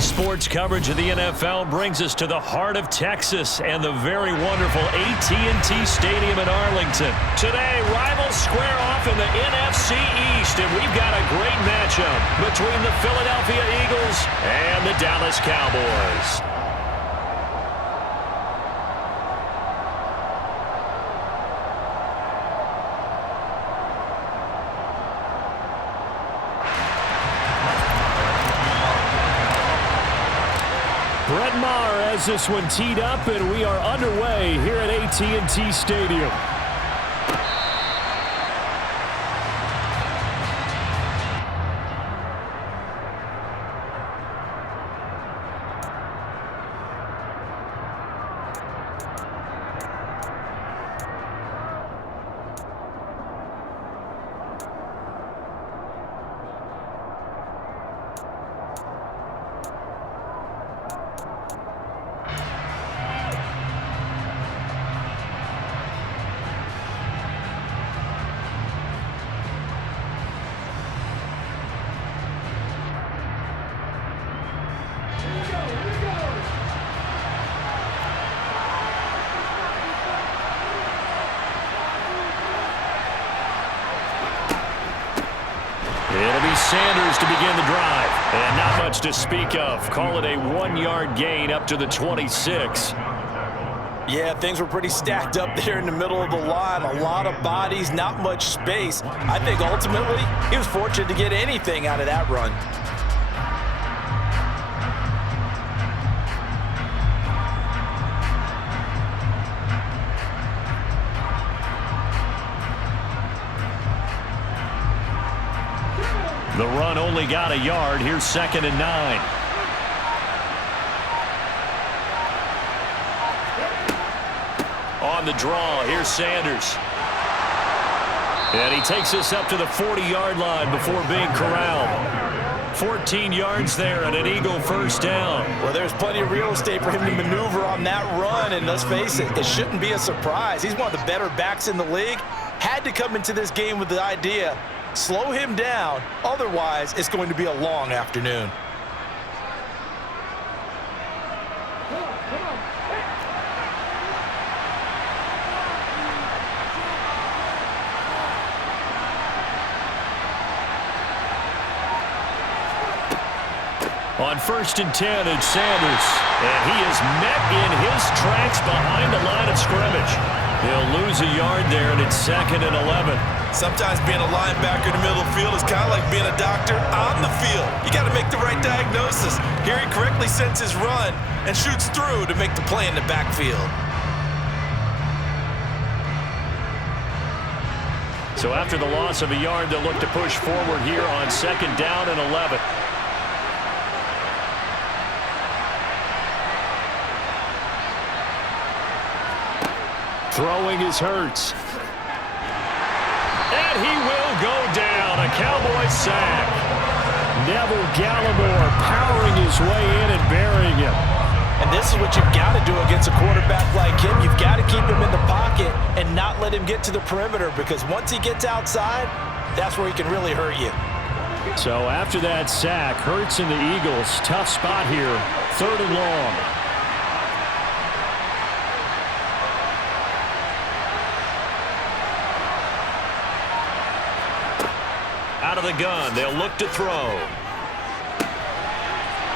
Today's sports coverage of the NFL brings us to the heart of Texas and the very wonderful AT&T Stadium in Arlington. Today, rivals square off in the NFC East, and we've got a great matchup between the Philadelphia Eagles and the Dallas Cowboys. Brett Maher has this one teed up, and we are underway here at AT&T Stadium. It'll be Sanders to begin the drive. And not much to speak of. Call it a 1-yard gain up to the 26. Yeah, things were pretty stacked up there in the middle of the line. A lot of bodies, not much space. I think ultimately he was fortunate to get anything out of that run. The run only got a yard. Here's 2nd and 9. On the draw, here's Sanders. And he takes us up to the 40-yard line before being corralled. 14 yards there and an Eagle first down. Well, there's plenty of real estate for him to maneuver on that run, and let's face it, it shouldn't be a surprise. He's one of the better backs in the league. Had to come into this game with the idea, slow him down, otherwise it's going to be a long afternoon. On 1st and 10, it's Sanders. And he is met in his tracks behind the line of scrimmage. He'll lose a yard there, and it's 2nd and 11. Sometimes being a linebacker in the middle of the field is kind of like being a doctor on the field. You got to make the right diagnosis. Here he correctly sends his run and shoots through to make the play in the backfield. So after the loss of a yard, they'll look to push forward here on 2nd down and 11. Throwing is Hurts. And he will go down. A Cowboy sack. Neville Gallimore powering his way in and burying him. And this is what you've got to do against a quarterback like him. You've got to keep him in the pocket and not let him get to the perimeter, because once he gets outside, that's where he can really hurt you. So after that sack, Hurts and the Eagles, tough spot here. 3rd and long. Out of the gun, they'll look to throw.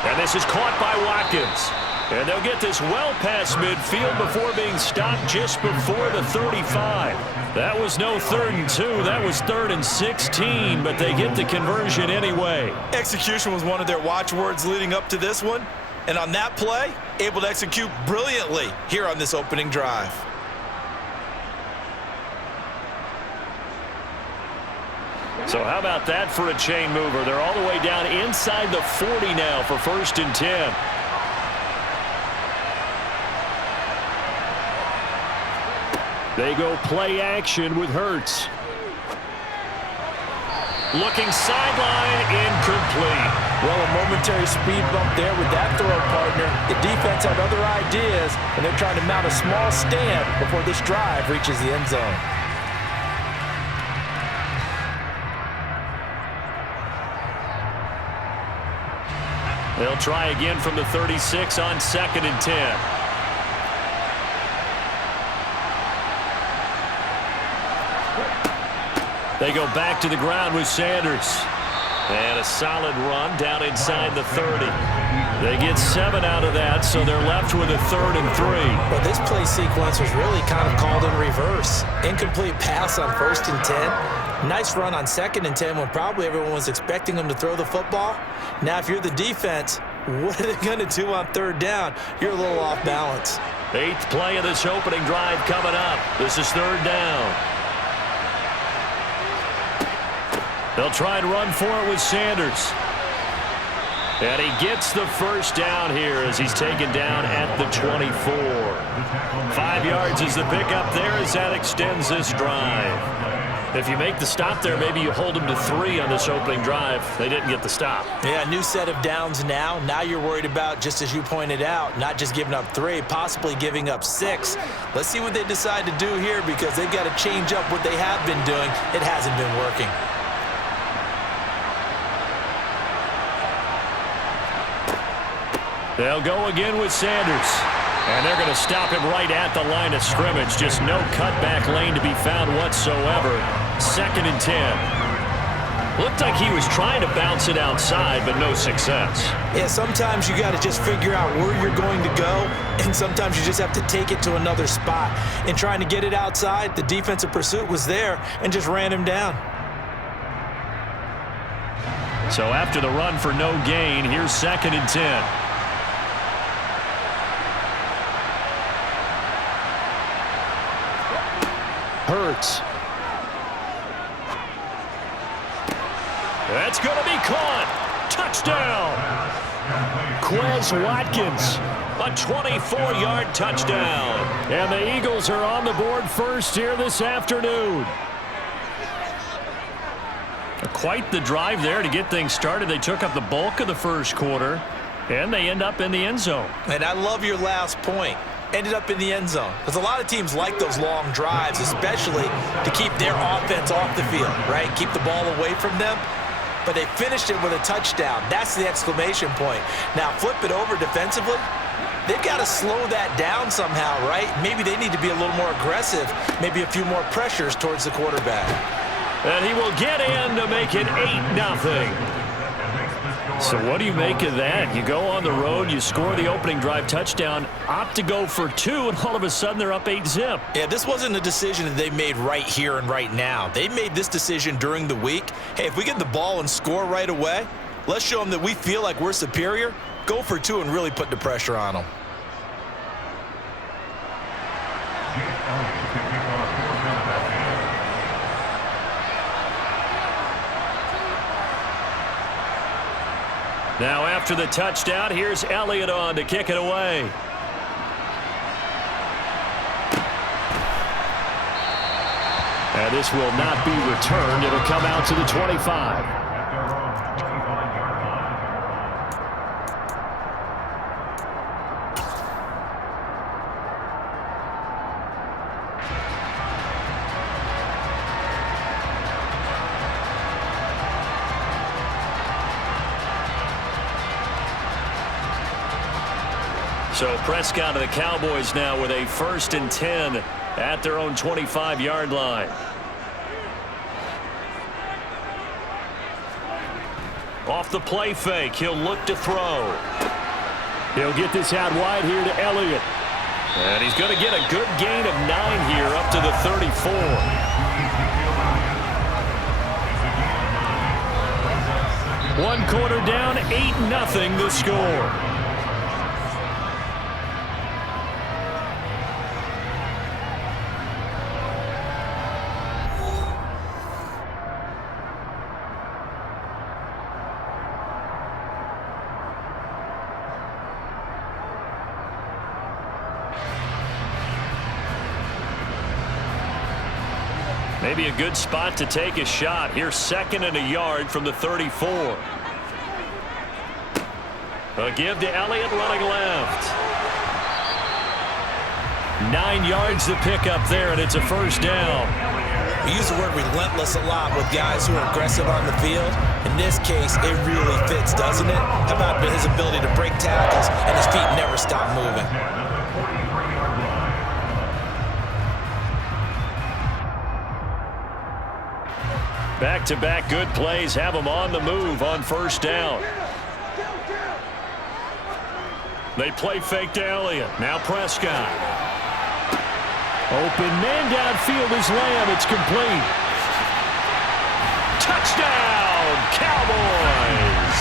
And this is caught by Watkins. And they'll get this well past midfield before being stopped just before the 35. That was no 3rd and 2. That was 3rd and 16, but they get the conversion anyway. Execution was one of their watchwords leading up to this one. And on that play, able to execute brilliantly here on this opening drive. So how about that for a chain mover? They're all the way down inside the 40 now for 1st and 10. They go play action with Hurts. Looking sideline, incomplete. Well, a momentary speed bump there with that throw partner. The defense had other ideas, and they're trying to mount a small stand before this drive reaches the end zone. They'll try again from the 36 on 2nd and 10. They go back to the ground with Sanders. And a solid run down inside the 30. They get 7 out of that, so they're left with a 3rd and 3. Well, this play sequence was really kind of called in reverse. Incomplete pass on 1st and 10. Nice run on 2nd and 10 when probably everyone was expecting them to throw the football. Now, if you're the defense, what are they going to do on 3rd down? You're a little off balance. 8th play of this opening drive coming up. This is 3rd down. They'll try and run for it with Sanders. And he gets the 1st down here as he's taken down at the 24. 5 yards is the pickup there as that extends this drive. If you make the stop there, maybe you hold them to 3 on this opening drive. They didn't get the stop. Yeah, new set of downs now. Now you're worried about, just as you pointed out, not just giving up 3, possibly giving up 6. Let's see what they decide to do here because they've got to change up what they have been doing. It hasn't been working. They'll go again with Sanders. And they're going to stop him right at the line of scrimmage. Just no cutback lane to be found whatsoever. 2nd and 10. Looked like he was trying to bounce it outside, but no success. Yeah, sometimes you got to just figure out where you're going to go, and sometimes you just have to take it to another spot. In trying to get it outside, the defensive pursuit was there and just ran him down. So after the run for no gain, here's 2nd and 10. Hurts. That's going to be caught. Touchdown. Quez Watkins. A 24-yard touchdown. And the Eagles are on the board first here this afternoon. Quite the drive there to get things started. They took up the bulk of the first quarter, and they end up in the end zone. And I love your last point. Ended up in the end zone. Because a lot of teams like those long drives, especially to keep their offense off the field, right? Keep the ball away from them. But they finished it with a touchdown. That's the exclamation point. Now, flip it over defensively. They've got to slow that down somehow, right? Maybe they need to be a little more aggressive. Maybe a few more pressures towards the quarterback. And he will get in to make it 8-0. So what do you make of that? You go on the road, you score the opening drive touchdown, opt to go for 2, and all of a sudden they're up 8-zip. Yeah, this wasn't a decision that they made right here and right now. They made this decision during the week. Hey, if we get the ball and score right away, let's show them that we feel like we're superior. Go for 2 and really put the pressure on them. Now after the touchdown, here's Elliott on to kick it away. And this will not be returned. It'll come out to the 25. So Prescott of the Cowboys now with a 1st and 10 at their own 25-yard line. Off the play fake, he'll look to throw. He'll get this out wide here to Elliott. And he's going to get a good gain of 9 here up to the 34. One quarter down, 8-0 the score. Maybe a good spot to take a shot. Here's 2nd and a yard from the 34. A give to Elliott running left. 9 yards to pick up there, and it's a 1st down. We use the word relentless a lot with guys who are aggressive on the field. In this case, it really fits, doesn't it? How about his ability to break tackles and his feet never stop moving? Back-to-back good plays have them on the move on first down. They play fake to Elliott. Now Prescott. Open man downfield is Lamb. It's complete. Touchdown, Cowboys.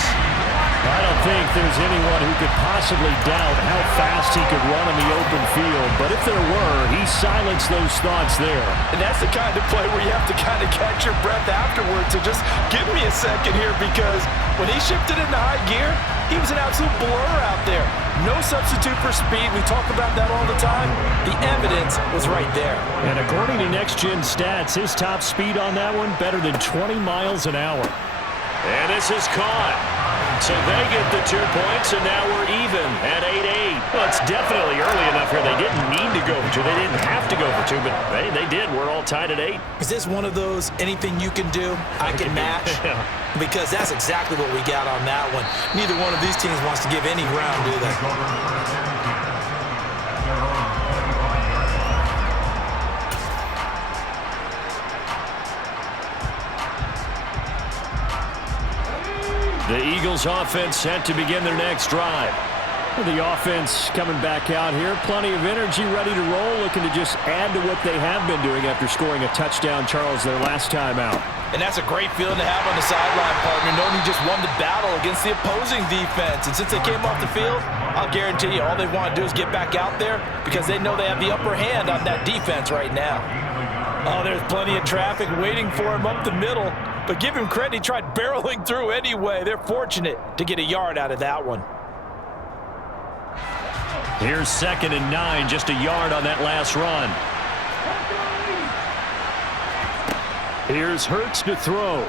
I don't think there's anyone who could possibly doubt how fast he could run in the open field. But if there were, he silenced those thoughts there. And that's the kind of play where you have to kind of catch your breath afterwards. So just give me a second here, because when he shifted into high gear, he was an absolute blur out there. No substitute for speed. We talk about that all the time. The evidence was right there. And according to Next Gen Stats, his top speed on that one, better than 20 miles an hour. And this is caught. So they get the 2 points, and now we're even at 8-8. Well, it's definitely early enough here. They didn't need to go for 2. They didn't have to go for 2, but they did. We're all tied at 8. Is this one of those anything you can do, I can match? Yeah. Because that's exactly what we got on that one. Neither one of these teams wants to give any ground, do they? The Eagles offense set to begin their next drive. The offense coming back out here. Plenty of energy, ready to roll, looking to just add to what they have been doing after scoring a touchdown, Charles, their last time out. And that's a great feeling to have on the sideline, partner, knowing you just won the battle against the opposing defense. And since they came off the field, I'll guarantee you all they want to do is get back out there, because they know they have the upper hand on that defense right now. Oh, there's plenty of traffic waiting for him up the middle. But give him credit, he tried barreling through anyway. They're fortunate to get a yard out of that one. Here's 2nd and 9, just a yard on that last run. Here's Hurts to throw.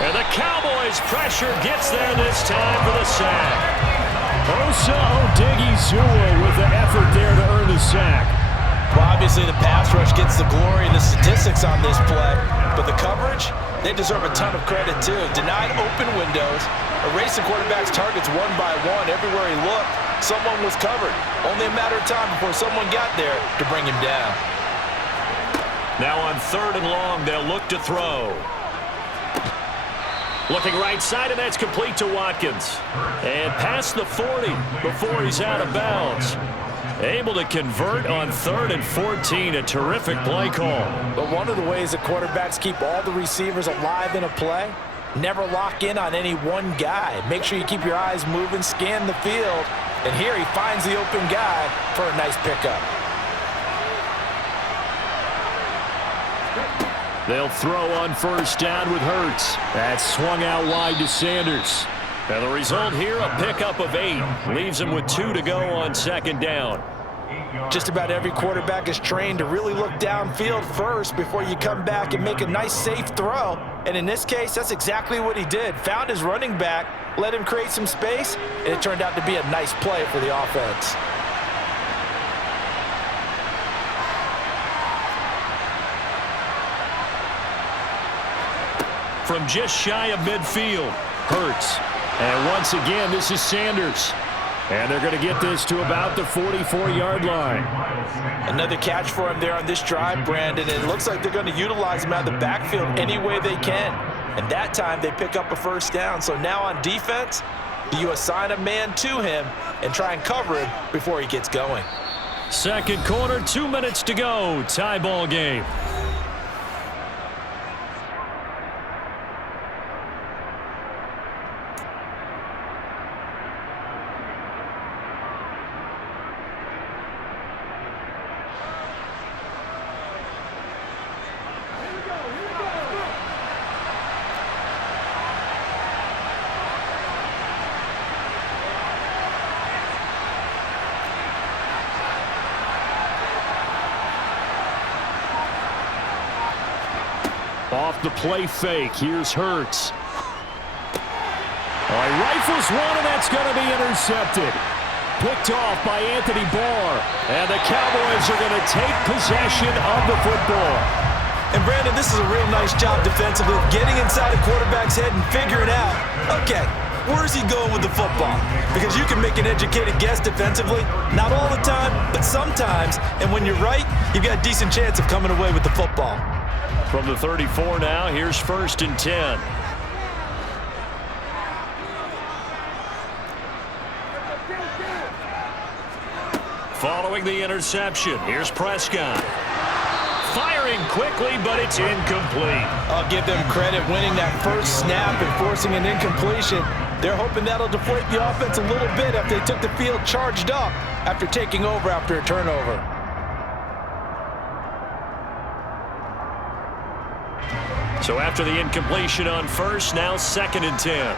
And the Cowboys' pressure gets there this time for the sack. Osa Odighizuwa with the effort there to earn the sack. Well, obviously the pass rush gets the glory and the statistics on this play, but the coverage, they deserve a ton of credit too. Denied open windows, erased the quarterback's targets one by one. Everywhere he looked, someone was covered. Only a matter of time before someone got there to bring him down. Now on 3rd and long, they'll look to throw. Looking right side, and that's complete to Watkins. And past the 40 before he's out of bounds. Able to convert on 3rd and 14, a terrific play call. But one of the ways that quarterbacks keep all the receivers alive in a play, never lock in on any one guy. Make sure you keep your eyes moving, scan the field, and here he finds the open guy for a nice pickup. They'll throw on 1st down with Hurts. That's swung out wide to Sanders. And the result here, a pickup of 8. Leaves him with 2 to go on 2nd down. Just about every quarterback is trained to really look downfield first before you come back and make a nice, safe throw. And in this case, that's exactly what he did. Found his running back, let him create some space, and it turned out to be a nice play for the offense. From just shy of midfield, Hurts. And once again, this is Sanders. And they're going to get this to about the 44-yard line. Another catch for him there on this drive, Brandon. And it looks like they're going to utilize him out of the backfield any way they can. And that time they pick up a 1st down. So now on defense, do you assign a man to him and try and cover him before he gets going? 2nd quarter, 2 minutes to go. Tie ball game. Off the play fake, here's Hurts. He rifles one, and that's going to be intercepted. Picked off by Anthony Barr. And the Cowboys are going to take possession of the football. And Brandon, this is a real nice job defensively, getting inside the quarterback's head and figuring out, okay, where's he going with the football? Because you can make an educated guess defensively, not all the time, but sometimes. And when you're right, you've got a decent chance of coming away with the football. From the 34 now, here's 1st and 10. Following the interception, here's Prescott. Firing quickly, but it's incomplete. I'll give them credit winning that first snap and forcing an incompletion. They're hoping that'll deflate the offense a little bit after they took the field charged up after taking over after a turnover. So after the incompletion on 1st, now 2nd and 10.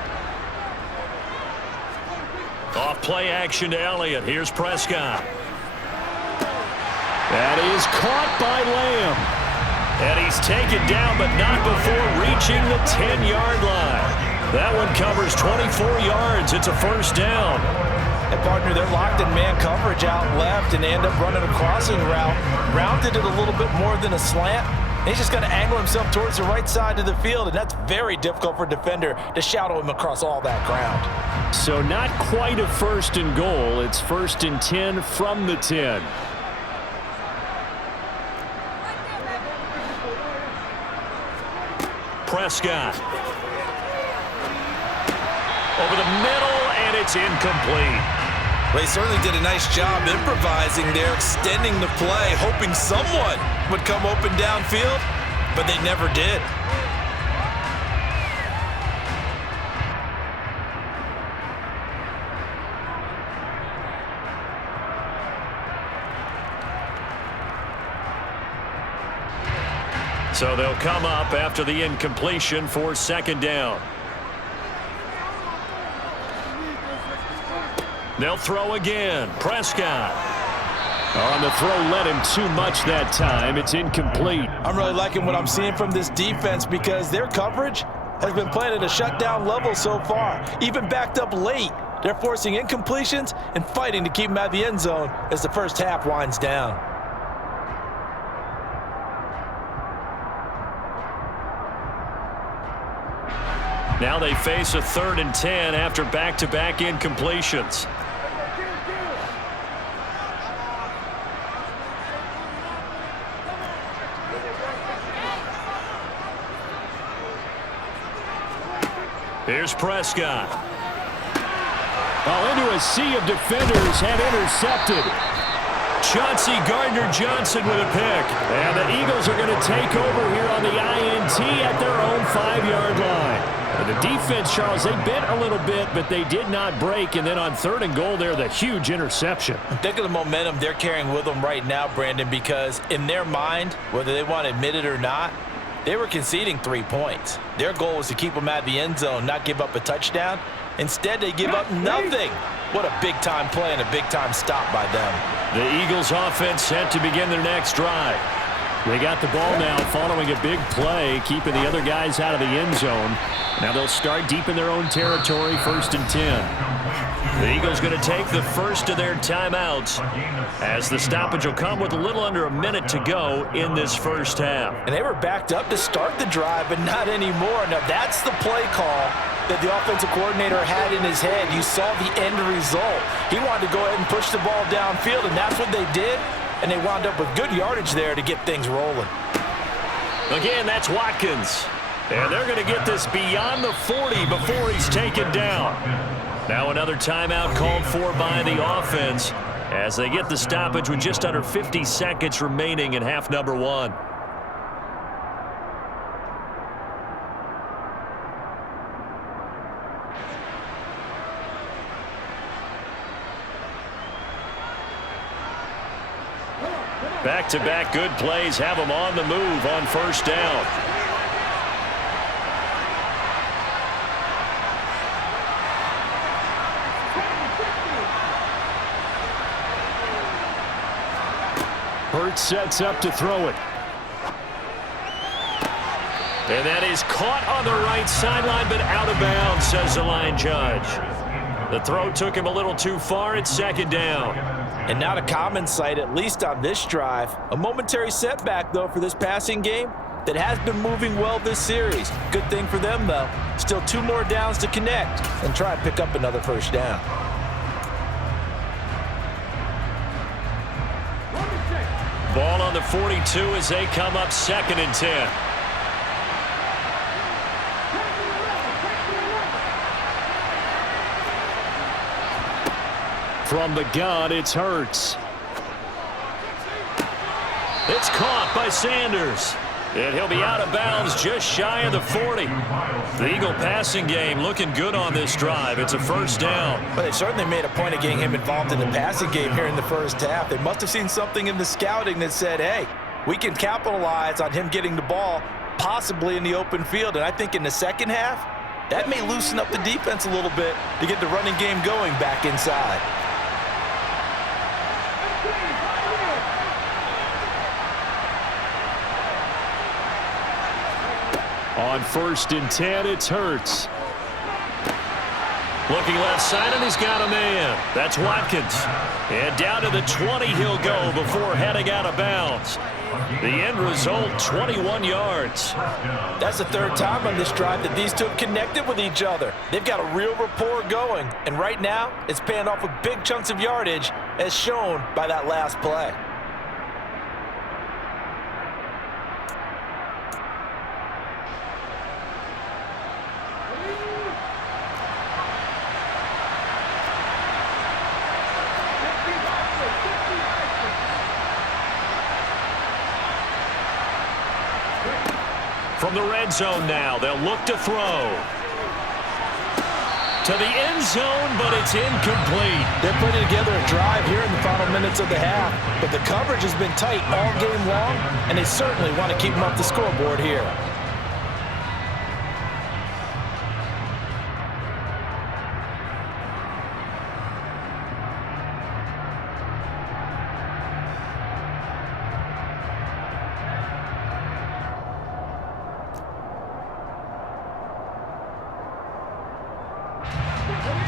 Off play action to Elliott. Here's Prescott. That is caught by Lamb. And he's taken down, but not before reaching the 10-yard line. That one covers 24 yards. It's a 1st down. And partner, they're locked in man coverage out left, and they end up running a crossing route. Rounded it a little bit more than a slant. He's just going to angle himself towards the right side of the field, and that's very difficult for a defender to shadow him across all that ground. So not quite a 1st and goal. It's 1st and 10 from the 10. Prescott. Over the middle, and it's incomplete. Well, he certainly did a nice job improvising there, extending the play, hoping someone would come open downfield, but they never did. So they'll come up after the incompletion for 2nd down. They'll throw again. Prescott. On the throw, led him too much that time. It's incomplete. I'm really liking what I'm seeing from this defense because their coverage has been playing at a shutdown level so far. Even backed up late, they're forcing incompletions and fighting to keep them out of the end zone as the first half winds down. Now they face a 3rd and 10 after back-to-back incompletions. Here's Prescott. Into a sea of defenders had intercepted. Chauncey Gardner-Johnson with a pick. And the Eagles are going to take over here on the INT at their own 5-yard line. And the defense, Charles, they bit a little bit, but they did not break. And then on 3rd and goal there, the huge interception. Think of the momentum they're carrying with them right now, Brandon, because in their mind, whether they want to admit it or not, they were conceding 3 points. Their goal was to keep them out of the end zone, not give up a touchdown. Instead, they give up nothing. What a big-time play and a big-time stop by them. The Eagles offense set to begin their next drive. They got the ball now following a big play, keeping the other guys out of the end zone. Now they'll start deep in their own territory, 1st and 10. The Eagles going to take the first of their timeouts as the stoppage will come with a little under a minute to go in this first half. And they were backed up to start the drive, but not anymore. Now that's the play call that the offensive coordinator had in his head. You saw the end result. He wanted to go ahead and push the ball downfield, and that's what they did. And they wound up with good yardage there to get things rolling. Again, that's Watkins. And they're going to get this beyond the 40 before he's taken down. Now another timeout called for by the offense as they get the stoppage with just under 50 seconds remaining in half number 1. Back-to-back good plays have them on the move on 1st down. Hurts sets up to throw it. And that is caught on the right sideline, but out of bounds, says the line judge. The throw took him a little too far. It's second down. And not a common sight, at least on this drive. A momentary setback, though, for this passing game that has been moving well this series. Good thing for them, though. Still 2 more downs to connect and try and pick up another first down. Ball on the 42 as they come up 2nd and 10. From the gun, it's Hurts. It's caught by Sanders. And he'll be out of bounds just shy of the 40. The Eagle passing game looking good on this drive. It's a first down. But they certainly made a point of getting him involved in the passing game here in the first half. They must have seen something in the scouting that said, hey, we can capitalize on him getting the ball possibly in the open field. And I think in the second half, that may loosen up the defense a little bit to get the running game going back inside. On 1st and 10, it's Hurts. Looking left side, and he's got a man. That's Watkins. And down to the 20 he'll go before heading out of bounds. The end result, 21 yards. That's the 3rd time on this drive that these two have connected with each other. They've got a real rapport going. And right now, it's paying off with big chunks of yardage, as shown by that last play. From the red zone now, they'll look to throw. To the end zone, but it's incomplete. They're putting together a drive here in the final minutes of the half, but the coverage has been tight all game long, and they certainly want to keep them off the scoreboard here.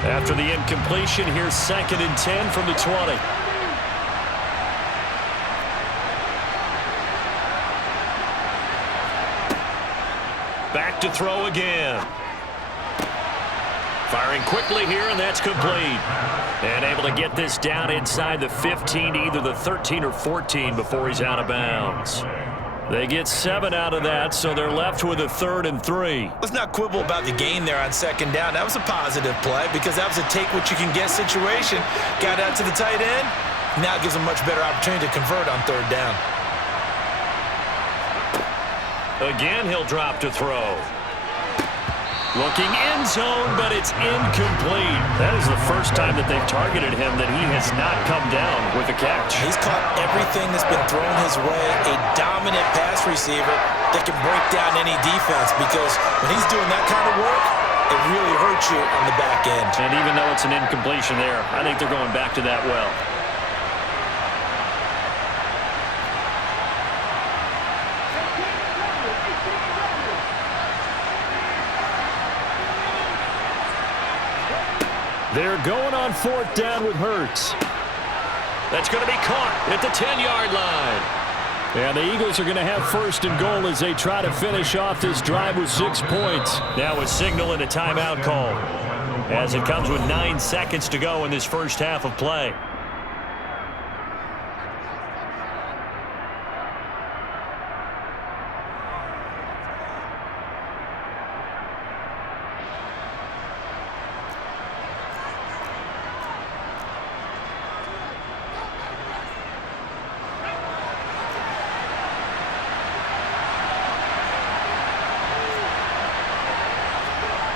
After the incompletion, here's 2nd and 10 from the 20. Back to throw again. Firing quickly here, and that's complete. And able to get this down inside the 15, either the 13 or 14 before he's out of bounds. They get 7 out of that, so they're left with a 3rd and 3. Let's not quibble about the gain there on 2nd down. That was a positive play because that was a take-what-you-can-get situation. Got out to the tight end. Now it gives them much better opportunity to convert on 3rd down. Again, he'll drop to throw. Looking end zone, but it's incomplete. That is the first time that they've targeted him that he has not come down with a catch. He's caught everything that's been thrown his way. A dominant pass receiver that can break down any defense, because when he's doing that kind of work, it really hurts you on the back end. And even though it's an incompletion there, I think they're going back to that well. They're going on 4th down with Hurts. That's going to be caught at the 10-yard line. And the Eagles are going to have 1st and goal as they try to finish off this drive with 6 points. Now a signal and a timeout call, as it comes with 9 seconds to go in this first half of play.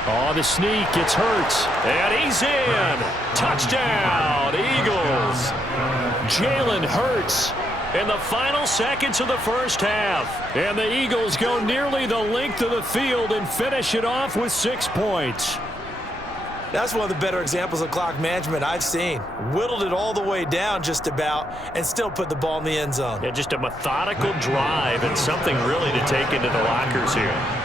On the sneak, it's Hurts. And he's in. Touchdown, Eagles. Jalen Hurts. In the final seconds of the first half. And the Eagles go nearly the length of the field and finish it off with 6 points. That's one of the better examples of clock management I've seen. Whittled it all the way down just about and still put the ball in the end zone. Yeah, just a methodical drive and something really to take into the lockers here.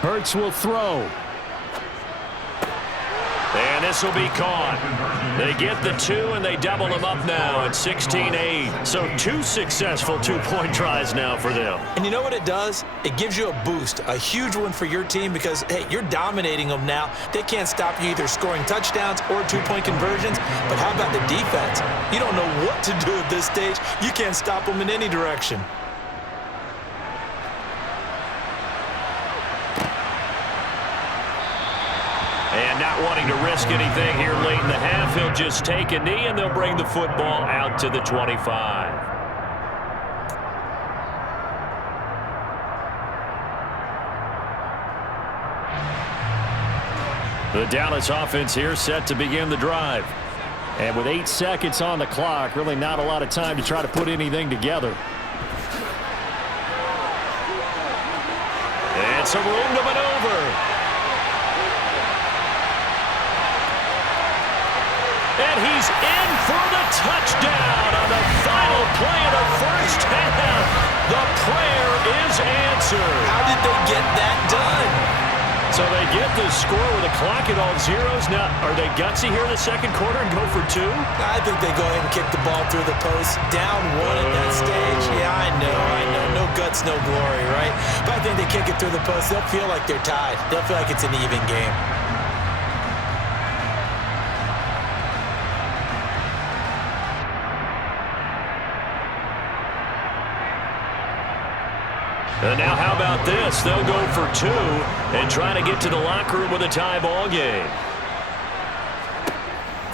Hurts will throw. And this will be caught. They get the 2, and they double them up now at 16-8. So 2 successful two-point tries now for them. And you know what it does? It gives you a boost, a huge one for your team because, hey, you're dominating them now. They can't stop you either scoring touchdowns or two-point conversions. But how about the defense? You don't know what to do at this stage. You can't stop them in any direction. And not wanting to risk anything here late in the half, he'll just take a knee, and they'll bring the football out to the 25. The Dallas offense here set to begin the drive. And with 8 seconds on the clock, really not a lot of time to try to put anything together. And some room to maneuver. And he's in for the touchdown on the final play of the first half. The prayer is answered. How did they get that done? So they get the score with the clock at all zeros. Now, are they gutsy here in the second quarter and go for 2? I think they go ahead and kick the ball through the post. Down 1 at that stage. Yeah, I know. No guts, no glory, right? But I think they kick it through the post. They'll feel like they're tied. They'll feel like it's an even game. And now how about this? They'll go for 2 and try to get to the locker room with a tie ball game.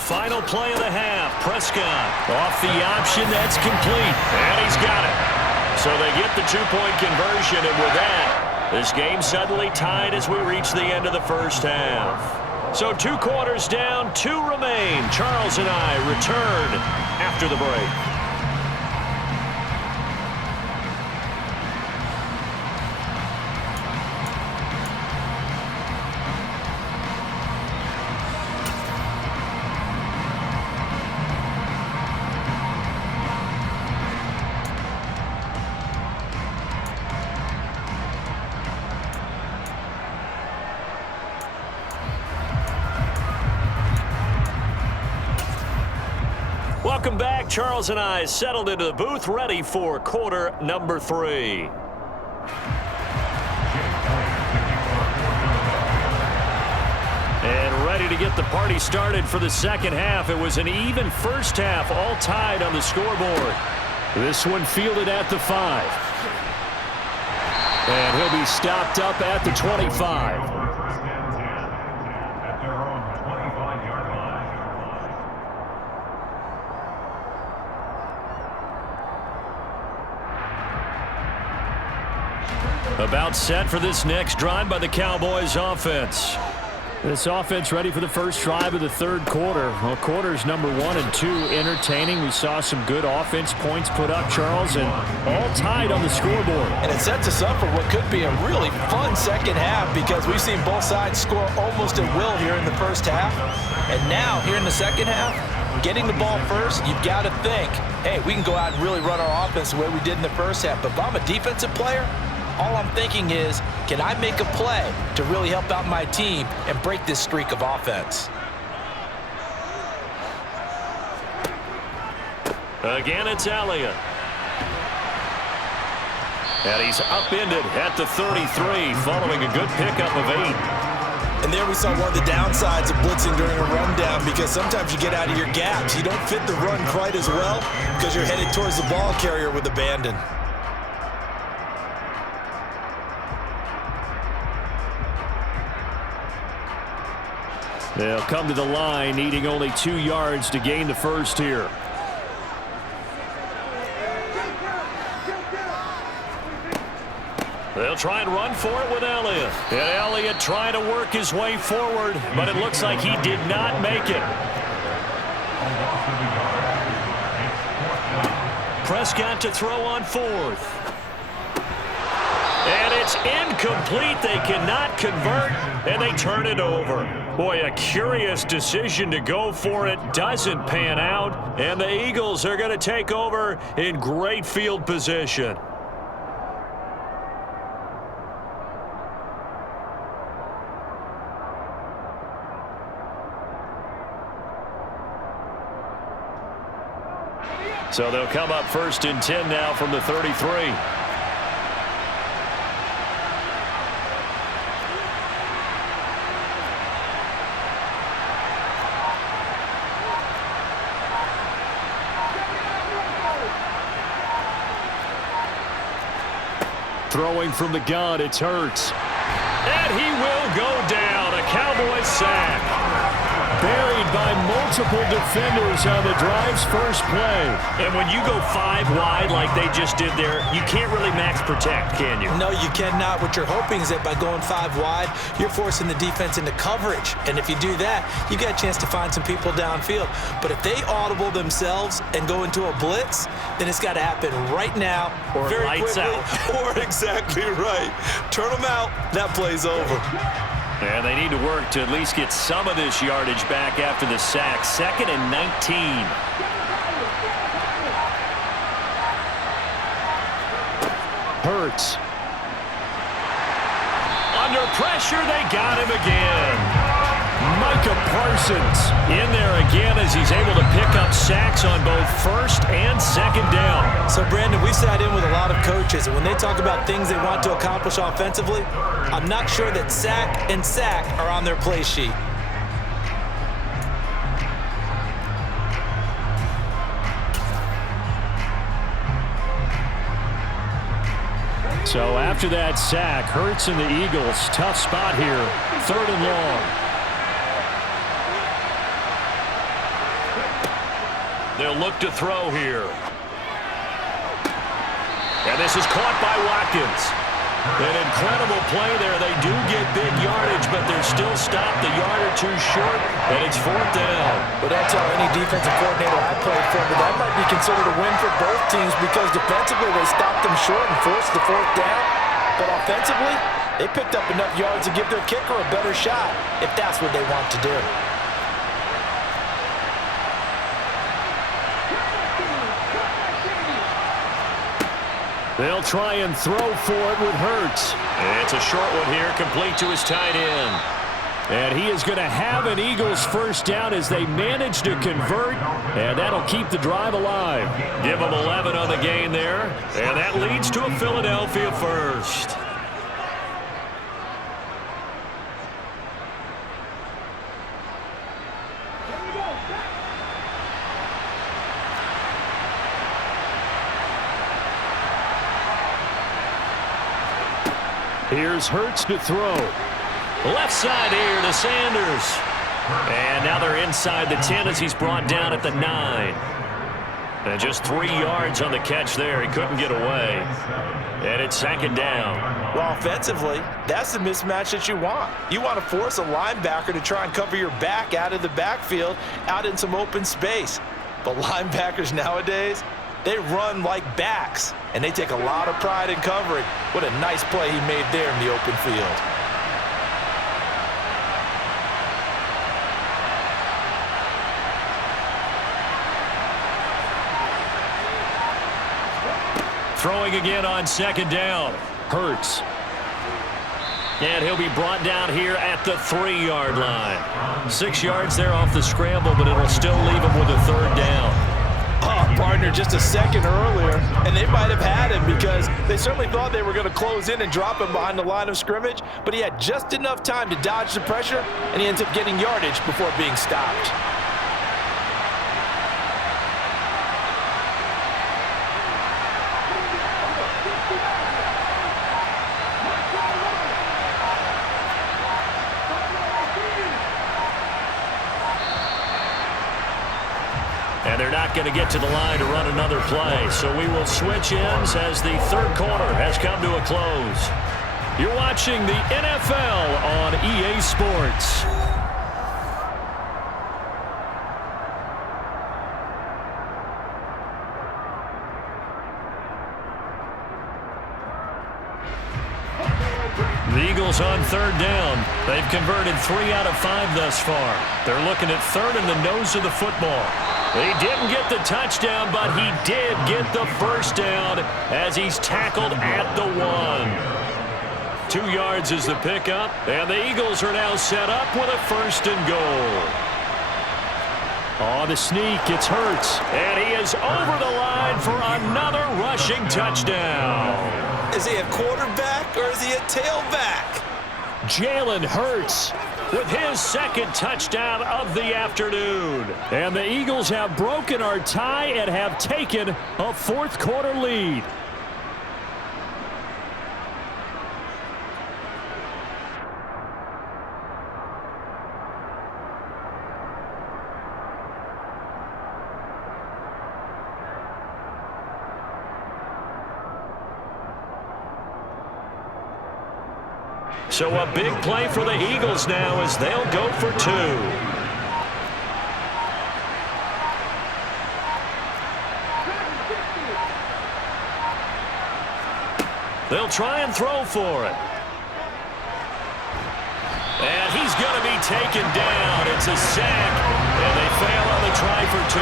Final play of the half. Prescott off the option. That's complete. And he's got it. So they get the 2-point conversion. And with that, this game suddenly tied as we reach the end of the first half. So 2 quarters down, 2 remain. Charles and I return after the break. Welcome back. Charles and I settled into the booth, ready for quarter number 3. And ready to get the party started for the second half. It was an even first half, all tied on the scoreboard. This one fielded at the 5. And he'll be stopped up at the 25. About set for this next drive by the Cowboys offense. This offense ready for the first drive of the third quarter. Well, quarters number 1 and 2 entertaining. We saw some good offense points put up, Charles, and all tied on the scoreboard. And it sets us up for what could be a really fun second half because we've seen both sides score almost at will here in the first half. And now, here in the second half, getting the ball first, you've got to think, hey, we can go out and really run our offense the way we did in the first half. But if I'm a defensive player, all I'm thinking is, can I make a play to really help out my team and break this streak of offense? Again, it's Elliott. And he's upended at the 33, following a good pickup of 8. And there we saw one of the downsides of blitzing during a rundown because sometimes you get out of your gaps. You don't fit the run quite as well because you're headed towards the ball carrier with abandon. They'll come to the line, needing only 2 yards to gain the first here. They'll try and run for it with Elliott. And Elliott trying to work his way forward, but it looks like he did not make it. Prescott to throw on 4th. And It's incomplete. They cannot convert, and they turn it over. Boy, a curious decision to go for it. Doesn't pan out, and the Eagles are going to take over in great field position. So they'll come up 1st and 10 now from the 33. Throwing from the gun, it's Hurts. And he will go down. A Cowboys sack. Buried by multiple defenders on the drive's first play. And when you go 5 wide like they just did there, you can't really max protect, can you? No, you cannot. What you're hoping is that by going 5 wide, you're forcing the defense into coverage. And if you do that, you got a chance to find some people downfield. But if they audible themselves and go into a blitz, then it's got to happen right now, or very lights quickly, out. Or exactly right. Turn them out, that play's over. And they need to work to at least get some of this yardage back after the sack. 2nd and 19. Hurts. Under pressure, they got him again. Micah Parsons in there again as he's able to pick up sacks on both 1st and 2nd down. So, Brandon, we sat in with a lot of coaches, and when they talk about things they want to accomplish offensively, I'm not sure that sack and sack are on their play sheet. So after that sack, Hurts and the Eagles, tough spot here, 3rd and long. They'll look to throw here. And this is caught by Watkins. An incredible play there. They do get big yardage, but they're still stopped a yard or 2 short, and it's 4th down. But I'll tell any defensive coordinator I played for, but that might be considered a win for both teams because defensively they stopped them short and forced the 4th down. But offensively, they picked up enough yards to give their kicker a better shot if that's what they want to do. They'll try and throw for it with Hurts. It's a short one here, complete to his tight end. And he is going to have an Eagles 1st down as they manage to convert, and that'll keep the drive alive. Give them 11 on the gain there, and that leads to a Philadelphia 1st. Here's Hurts to throw. Left side here to Sanders. And now they're inside the 10 as he's brought down at the 9. And just 3 yards on the catch there. He couldn't get away. And it's 2nd down. Well, offensively, that's the mismatch that you want. You want to force a linebacker to try and cover your back out of the backfield, out in some open space. But linebackers nowadays, they run like backs, and they take a lot of pride in covering. What a nice play he made there in the open field. Throwing again on 2nd down. Hurts. And he'll be brought down here at the 3-yard line. 6 yards there off the scramble, but it'll still leave him with a 3rd down. Partner just a second earlier, and they might have had him because they certainly thought they were going to close in and drop him behind the line of scrimmage, but he had just enough time to dodge the pressure, and he ends up getting yardage before being stopped. And they're not going to get to the line to run another play. So we will switch ends as the 3rd quarter has come to a close. You're watching the NFL on EA Sports. Eagles on third down. They've converted 3 out of 5 thus far. They're looking at third in the nose of the football. He didn't get the touchdown, but he did get the first down as he's tackled at the 1. 2 yards is the pickup, and the Eagles are now set up with a first and goal. On the sneak, it's Hurts, and he is over the line for another rushing touchdown. Is he a quarterback or is he a tailback? Jalen Hurts with his second touchdown of the afternoon. And the Eagles have broken our tie and have taken a fourth-quarter lead. So a big play for the Eagles now as they'll go for 2. They'll try and throw for it. And he's going to be taken down. It's a sack, and they fail on the try for 2.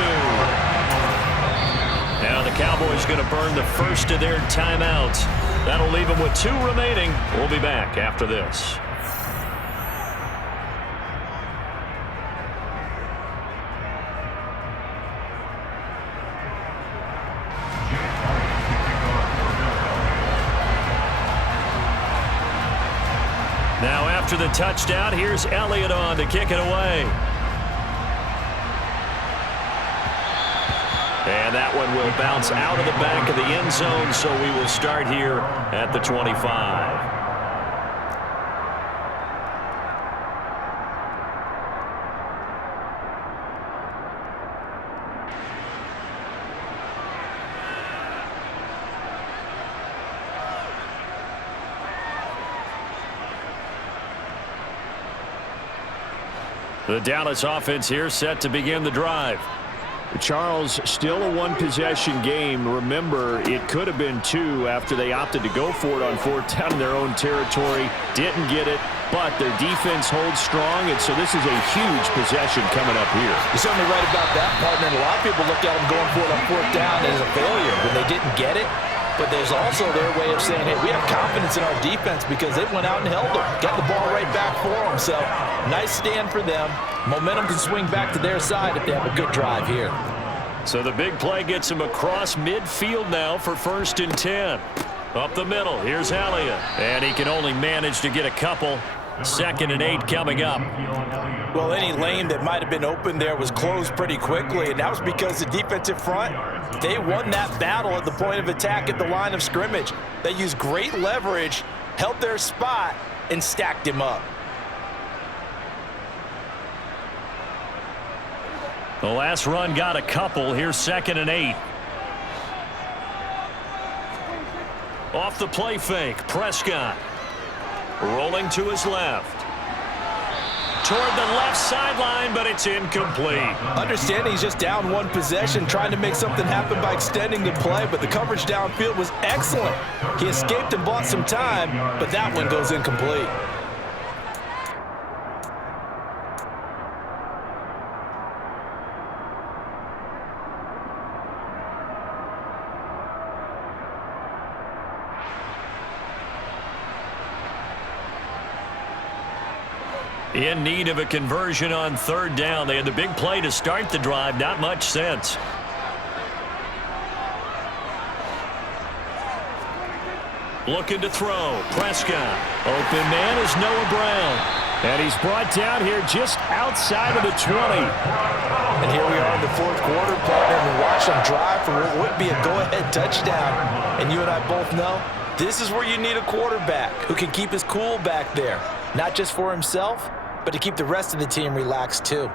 Now the Cowboys going to burn the first of their timeouts. That'll leave them with 2 remaining. We'll be back after this. Now after the touchdown, here's Elliott on to kick it away. And that one will bounce out of the back of the end zone, so we will start here at the 25. The Dallas offense here set to begin the drive. Charles, still a one-possession game. Remember, it could have been 2 after they opted to go for it on fourth down in their own territory. Didn't get it, but their defense holds strong, and so this is a huge possession coming up here. You're certainly right about that, partner. And a lot of people look at them going for it on fourth down as a failure when they didn't get it. But there's also their way of saying, hey, we have confidence in our defense because they went out and held them. Got the ball right back for them. So, nice stand for them. Momentum can swing back to their side if they have a good drive here. So the big play gets him across midfield now for 1st and 10. Up the middle, here's Elliott. And he can only manage to get a couple. 2nd and 8 coming up. Well, any lane that might have been open there was closed pretty quickly, and that was because the defensive front, they won that battle at the point of attack at the line of scrimmage. They used great leverage, held their spot, and stacked him up. The last run got a couple. Here's 2nd and 8. Off the play fake, Prescott. Rolling to his left. Toward the left sideline, but it's incomplete. Understanding he's just down 1 possession, trying to make something happen by extending the play, but the coverage downfield was excellent. He escaped and bought some time, but that one goes incomplete. In need of a conversion on 3rd down. They had the big play to start the drive. Not much sense. Looking to throw. Prescott. Open man is Noah Brown. And he's brought down here just outside of the 20. And here we are in the 4th quarter, partner, and watch them drive for what would be a go-ahead touchdown. And you and I both know this is where you need a quarterback who can keep his cool back there. Not just for himself, but to keep the rest of the team relaxed too.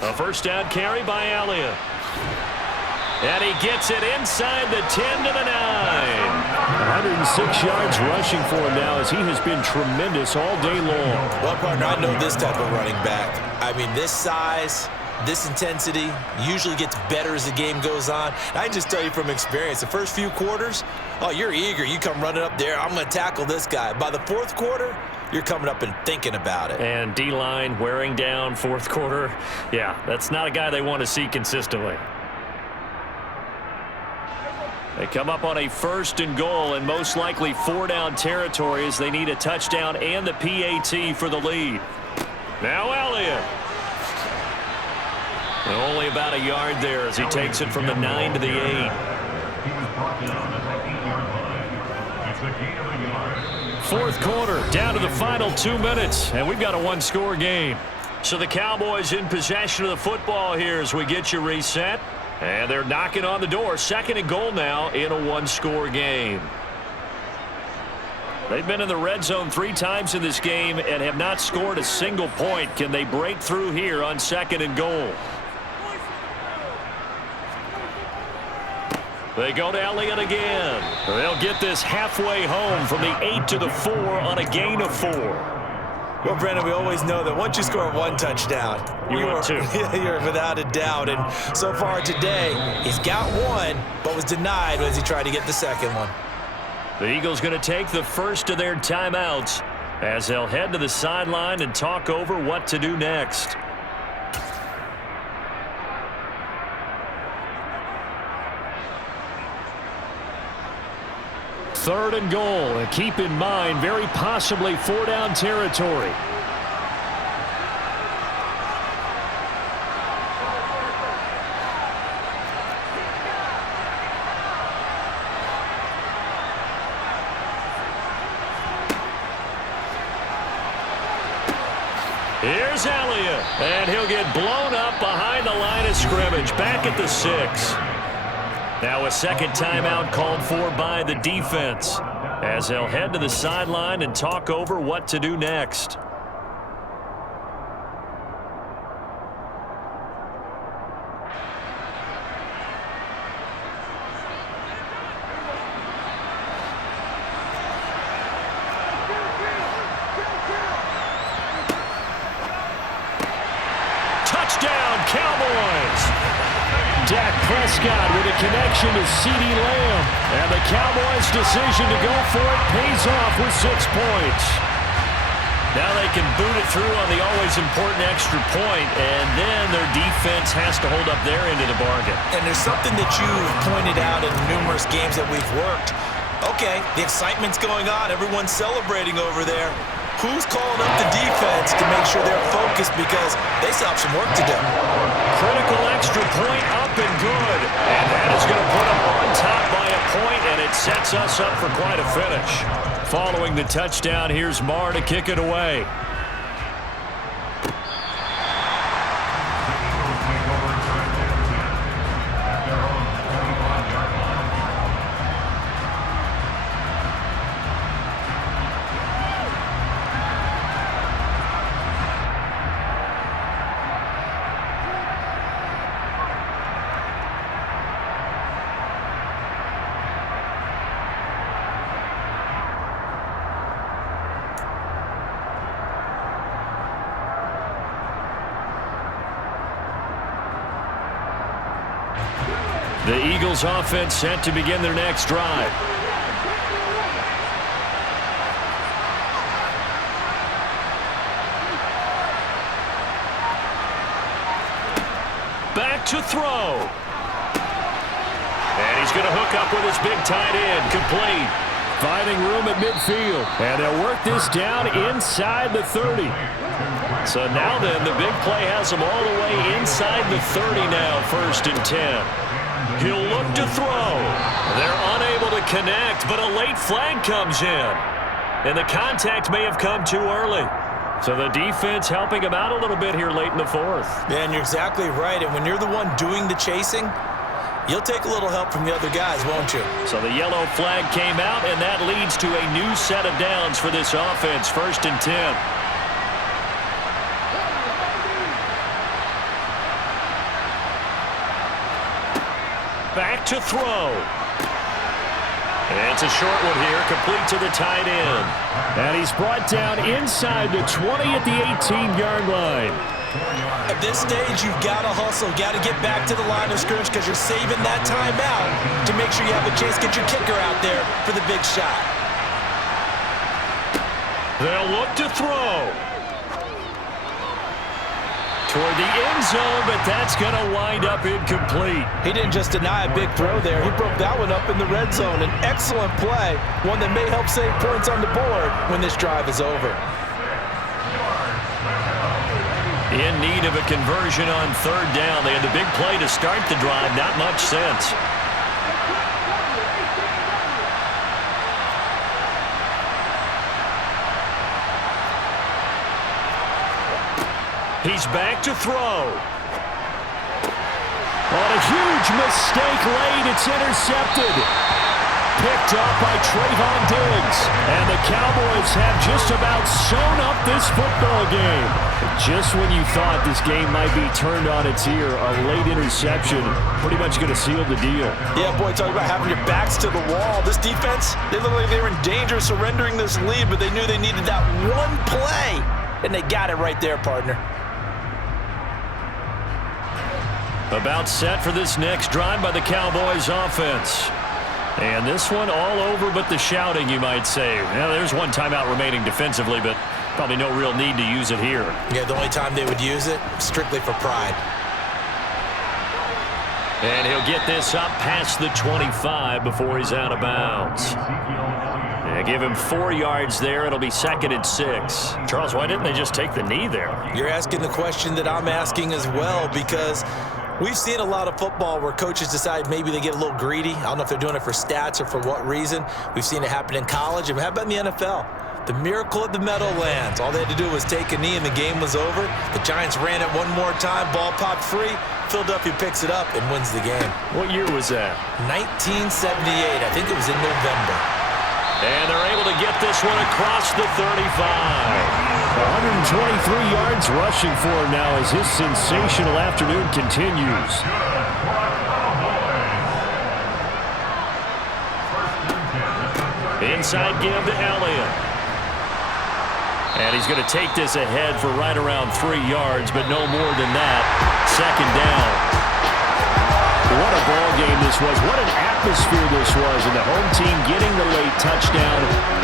A first down carry by Elliott. And he gets it inside the 10 to the 9. 106 yards rushing for him now as he has been tremendous all day long. Well, partner, I know this type of running back. I mean, this size, this intensity usually gets better as the game goes on. And I can just tell you from experience, the first few quarters, oh, you're eager. You come running up there, I'm going to tackle this guy. By the fourth quarter, you're coming up and thinking about it. And D-line wearing down fourth quarter. Yeah, that's not a guy they want to see consistently. They come up on a 1st and goal and most likely 4-down territory as they need a touchdown and the PAT for the lead. Now Elliott. Only about a yard there as he takes it from the 9 to the 8. Fourth quarter, down to the final 2 minutes, and we've got a one-score game. So the Cowboys in possession of the football here as we get you reset. And they're knocking on the door. 2nd and goal now in a one-score game. They've been in the red zone 3 times in this game and have not scored a single point. Can they break through here on 2nd and goal? They go to Elliott again. They'll get this halfway home from the 8 to the 4 on a gain of 4. Well, Brandon, we always know that once you score 1 touchdown, you're 2. You're without a doubt. And so far today, he's got 1, but was denied as he tried to get the 2nd one. The Eagles going to take the first of their timeouts as they'll head to the sideline and talk over what to do next. Third and goal, and keep in mind, very possibly 4-down territory. Here's Elliott, and he'll get blown up behind the line of scrimmage, back at the 6. Now a second timeout called for by the defense as they'll head to the sideline and talk over what to do next. Touchdown, Cowboys! Dak Prescott with a connection to CeeDee Lamb. And the Cowboys' decision to go for it pays off with 6 points. Now they can boot it through on the always important extra point, and then their defense has to hold up their end of the bargain. And there's something that you've pointed out in numerous games that we've worked. Okay, the excitement's going on. Everyone's celebrating over there. Who's calling up the defense to make sure they're focused because they still have some work to do? Critical extra point up and good. And that is going to put them on top by a point, and it sets us up for quite a finish. Following the touchdown, here's Marr to kick it away. The Eagles offense set to begin their next drive. Back to throw. And he's going to hook up with his big tight end, complete. Finding room at midfield. And they'll work this down inside the 30. So now then, the big play has them all the way inside the 30 now, 1st and 10. He'll look to throw. They're unable to connect, but a late flag comes in. And the contact may have come too early. So the defense helping him out a little bit here late in the 4th. Yeah, and you're exactly right. And when you're the one doing the chasing, you'll take a little help from the other guys, won't you? So the yellow flag came out, and that leads to a new set of downs for this offense, 1st and 10. Back to throw. And it's a short one here, complete to the tight end. And he's brought down inside the 20 at the 18-yard line. At this stage, you've got to hustle, got to get back to the line of scrimmage because you're saving that timeout to make sure you have a chance to get your kicker out there for the big shot. They'll look to throw. Toward the end zone, but that's going to wind up incomplete. He didn't just deny a big throw there. He broke that one up in the red zone. An excellent play, one that may help save points on the board when this drive is over. In need of a conversion on third down. They had the big play to start the drive. Not much sense. He's back to throw. On a huge mistake late, it's intercepted. Picked up by Trayvon Diggs. And the Cowboys have just about sewn up this football game. Just when you thought this game might be turned on its ear, a late interception pretty much going to seal the deal. Yeah, boy, talk about having your backs to the wall. This defense, they look like they were in danger of surrendering this lead, but they knew they needed that one play, and they got it right there, partner. About set for this next drive by the Cowboys offense. And this one all over but the shouting, you might say. Now, there's one timeout remaining defensively, but probably no real need to use it here. Yeah, the only time they would use it, strictly for pride. And he'll get this up past the 25 before he's out of bounds. Yeah, give him 4 yards there. It'll be 2nd and 6. Charles, why didn't they just take the knee there? You're asking the question that I'm asking as well, because we've seen a lot of football where coaches decide maybe they get a little greedy. I don't know if they're doing it for stats or for what reason. We've seen it happen in college. And how about in the NFL? The miracle of the Meadowlands. All they had to do was take a knee and the game was over. The Giants ran it one more time. Ball popped free. Philadelphia picks it up and wins the game. What year was that? 1978. I think it was in November. And they're able to get this one across the 35. 123 yards rushing for him now as his sensational afternoon continues. Inside give to Elliott. And he's going to take this ahead for right around 3 yards, but no more than that. 2nd down. What a ball game this was. What an atmosphere this was. And the home team getting the late touchdown,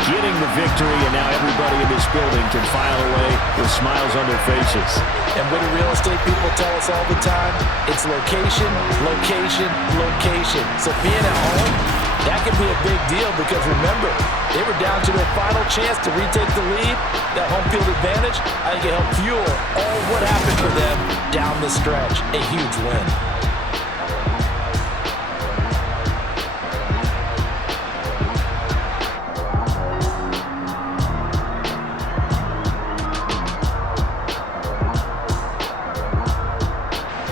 getting the victory, and now everybody in this building can file away with smiles on their faces. And what do real estate people tell us all the time? It's location, location, location. So being at home, that can be a big deal because remember, they were down to their final chance to retake the lead. That home field advantage, I think it helped fuel all what happened for them down the stretch. A huge win.